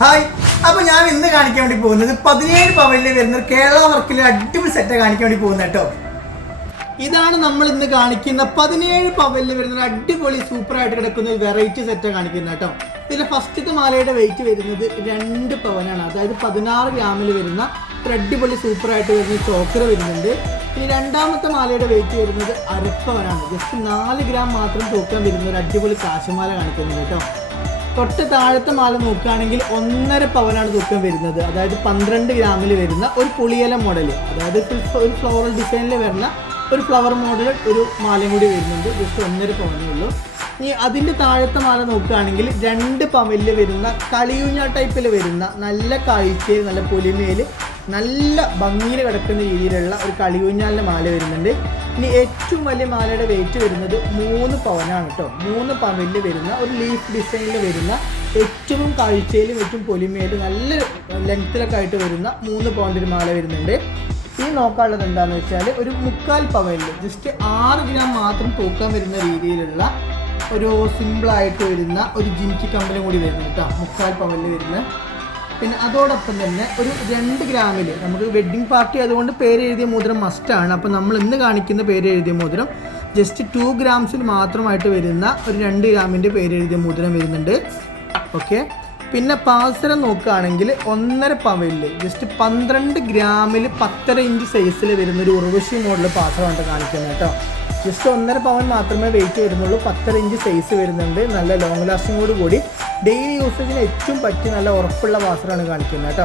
Hi, അപ്പോൾ ഞാൻ ഇന്ന് കാണിക്കാൻ വേണ്ടി പോകുന്നത് 17 പവനിൽ വരുന്ന കേരള വർക്കിലെ അടിപൊളി സെറ്റ് കാണിക്കാൻ വേണ്ടി പോകുന്നത് കേട്ടോ. ഇതാണ് നമ്മൾ ഇന്ന് കാണിക്കുന്ന 17 പവനിൽ വരുന്ന അടിപൊളി സൂപ്പറായിട്ട് കിടക്കുന്ന ഒരു വെറൈറ്റി സെറ്റ് കാണിക്കുന്നത് കേട്ടോ. ഇതിലെ ഫസ്റ്റത്തെ മാലയുടെ വെയിറ്റ് വരുന്നത് 2 പവനാണ്. അതായത് 16 ഗ്രാമിൽ വരുന്ന ഒരു അടിപൊളി സൂപ്പറായിട്ട് വരുന്ന ചോക്കർ വരുന്നുണ്ട്. ഇനി രണ്ടാമത്തെ മാലയുടെ വെയിറ്റ് വരുന്നത് അരപ്പവനാണ്. ജസ്റ്റ് 4 ഗ്രാം മാത്രം തൂക്കാൻ വരുന്ന ഒരു അടിപൊളി കാശുമാല കാണിക്കുന്നത് കേട്ടോ. തൊട്ട് താഴത്തെ മാല നോക്കുകയാണെങ്കിൽ 1.5 പവനാണ് തൂക്കം വരുന്നത്. അതായത് 12 ഗ്രാമിൽ വരുന്ന ഒരു പുളിയല മോഡൽ, അതായത് ഒരു ഫ്ലോറൽ ഡിസൈനിൽ വരുന്ന ഒരു ഫ്ലവർ മോഡൽ ഒരു മാലയും കൂടി വരുന്നുണ്ട്. ജസ്റ്റ് 1.5 പവനേ ഉള്ളൂ. ഇനി അതിൻ്റെ താഴത്തെ മാല നോക്കുകയാണെങ്കിൽ 2 പവനിൽ വരുന്ന കളിയൂഞ്ഞ ടൈപ്പിൽ വരുന്ന നല്ല കാഴ്ചയിൽ നല്ല പൊലിമയിൽ നല്ല ഭംഗിയിൽ കിടക്കുന്ന രീതിയിലുള്ള ഒരു കളിയൂഞ്ഞാലിൻ്റെ മാല വരുന്നുണ്ട്. ഇനി ഏറ്റവും വലിയ മാലയുടെ വെയിറ്റ് വരുന്നത് 3 പവനാണ് കേട്ടോ. 3 പവനിൽ വരുന്ന ഒരു ലീഫ് ഡിസൈനിൽ വരുന്ന ഏറ്റവും കാഴ്ചയിലും ഏറ്റവും പൊലിമയിലും നല്ല ലെങ്ത്തിലൊക്കെ ആയിട്ട് വരുന്ന 3 പവൻ്റെ ഒരു മാല വരുന്നുണ്ട്. ഈ നോക്കാനുള്ളത് എന്താണെന്ന് വെച്ചാൽ ഒരു 3/4 പവനിൽ ജസ്റ്റ് 6 ഗ്രാം മാത്രം തൂക്കാൻ വരുന്ന രീതിയിലുള്ള ഒരു സിമ്പിളായിട്ട് വരുന്ന ഒരു ജിൻക്കി കമ്പലും കൂടി വരുന്നു കേട്ടോ. 3/4 പവനിൽ വരുന്ന. പിന്നെ അതോടൊപ്പം തന്നെ ഒരു 2 ഗ്രാമിൽ നമുക്ക് വെഡ്ഡിങ് പാർട്ടി അതുകൊണ്ട് പേര് എഴുതിയ മോതിരം മസ്റ്റാണ്. അപ്പോൾ നമ്മൾ ഇന്ന് കാണിക്കുന്ന പേര് എഴുതിയ മോതിരം ജസ്റ്റ് 2 ഗ്രാംസിൽ മാത്രമായിട്ട് വരുന്ന ഒരു 2 ഗ്രാമിൻ്റെ പേര് എഴുതിയ മോതിരം വരുന്നുണ്ട്. ഓക്കെ. പിന്നെ പാൽസരം നോക്കുകയാണെങ്കിൽ 1.5 പവനിൽ ജസ്റ്റ് 12 ഗ്രാമിൽ 10.5 ഇഞ്ച് സൈസിൽ വരുന്ന ഒരു ഉർവശി മോഡൽ പാത്രമാണ് കാണിക്കുന്നത് കേട്ടോ. ജസ്റ്റ് 1.5 പവൻ മാത്രമേ വെയിറ്റ് വരുന്നുള്ളൂ. 10.5 ഇഞ്ച് സൈസ് വരുന്നുണ്ട്. നല്ല ലോങ് ലാസ്റ്റിങ്ങോട് കൂടി ഡെയിലി യൂസേജിന് ഏറ്റവും പറ്റി നല്ല ഉറപ്പുള്ള പാത്രമാണ് കാണിക്കുന്നത് കേട്ടോ.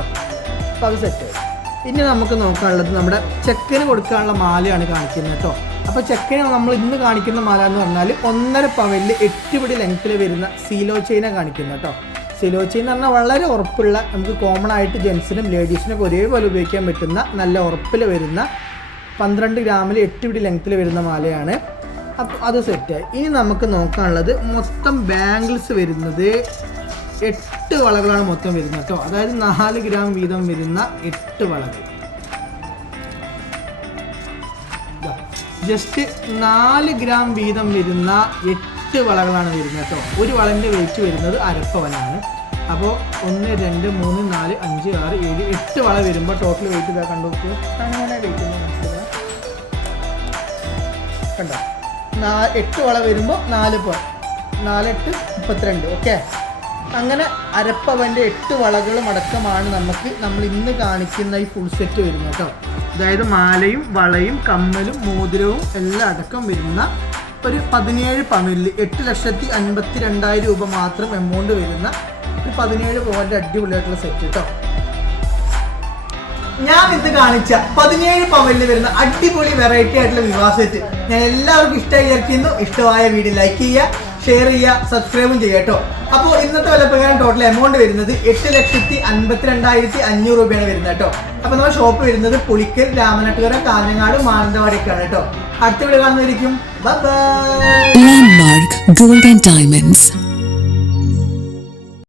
അപ്പോൾ അത് സെറ്റ്. ഇനി നമുക്ക് നോക്കാനുള്ളത് നമ്മുടെ ചെക്കന് കൊടുക്കാനുള്ള മാലയാണ് കാണിക്കുന്നത് കേട്ടോ. അപ്പോൾ ചെക്കന് നമ്മൾ ഇന്ന് കാണിക്കുന്ന മാല എന്ന് പറഞ്ഞാൽ 1.5 പവനിൽ 8 പിടി ലെങ്ത്തിൽ വരുന്ന സീലോ ചെയിനെ കാണിക്കുന്നത് കേട്ടോ. സീലോ ചെയിൻ എന്ന് പറഞ്ഞാൽ വളരെ ഉറപ്പുള്ള, നമുക്ക് കോമൺ ആയിട്ട് ജെൻസിനും ലേഡീസിനൊക്കെ ഒരേപോലെ ഉപയോഗിക്കാൻ പറ്റുന്ന നല്ല ഉറപ്പിൽ വരുന്ന 12 ഗ്രാമിൽ 8 പിടി ലെങ്ത്തിൽ വരുന്ന മാലയാണ്. അപ്പോൾ അത് സെറ്റായി. ഇനി നമുക്ക് നോക്കാനുള്ളത് മൊത്തം ബാംഗിൾസ് വരുന്നത് 8 വളകളാണ് മൊത്തം വരുന്നത് കേട്ടോ. അതായത് 4 ഗ്രാം വീതം വരുന്ന 8 വളകൾ. ജസ്റ്റ് 4 ഗ്രാം വീതം വരുന്ന 8 വളകളാണ് വരുന്നത് കേട്ടോ. ഒരു വളൻ്റെ വെയിറ്റ് വരുന്നത് അരപ്പവനാണ്. അപ്പോൾ 1 2 3 4 5 6 7 8 വള വരുമ്പോൾ ടോട്ടൽ വെയിറ്റ് ഇതാ കണ്ടു അങ്ങനെ വെയിറ്റ് കണ്ടോ. 8 വള വരുമ്പോൾ 4 8 32. ഓക്കെ. അങ്ങനെ അരപ്പവൻ്റെ 8 വളകളും അടക്കമാണ് നമ്മൾ ഇന്ന് കാണിക്കുന്ന ഈ ഫുൾ സെറ്റ് വരുന്നത് കേട്ടോ. അതായത് മാലയും വളയും കമ്മലും മോതിരവും എല്ലാം അടക്കം വരുന്ന ഒരു 17 പവനിൽ 8,52,000 രൂപ മാത്രം എമൗണ്ട് വരുന്ന ഒരു 17 പവൻ്റെ അടിപൊളിയായിട്ടുള്ള സെറ്റ് കേട്ടോ. ഞാൻ ഇന്ന് കാണിച്ച 17 പവനിൽ വരുന്ന അടിപൊളി വെറൈറ്റി ആയിട്ടുള്ള വിവാഹ സെറ്റ് ഞാൻ എല്ലാവർക്കും ഇഷ്ടമായി വിചാരിക്കുന്നു. ഇഷ്ടമായ വീഡിയോ ലൈക്ക് ചെയ്യുക, ഷെയർ ചെയ്യുക, സബ്സ്ക്രൈബും ചെയ്യുക കേട്ടോ. അപ്പോൾ ഇന്നത്തെ വിലപ്രകാരം ടോട്ടൽ എമൗണ്ട് വരുന്നത് 8,52,500 രൂപയാണ് വരുന്നത് കേട്ടോ. അപ്പോൾ നമ്മുടെ ഷോപ്പ് വരുന്നത് പുളിക്കൽ, രാമനാട്ടുകര, കാഞ്ഞങ്ങാട്, മാനന്തവാടിയൊക്കെയാണ് കേട്ടോ. അടുത്ത വീഡിയോ കാണുന്നതായിരിക്കും. Bye bye. Landmark Gold and Diamonds.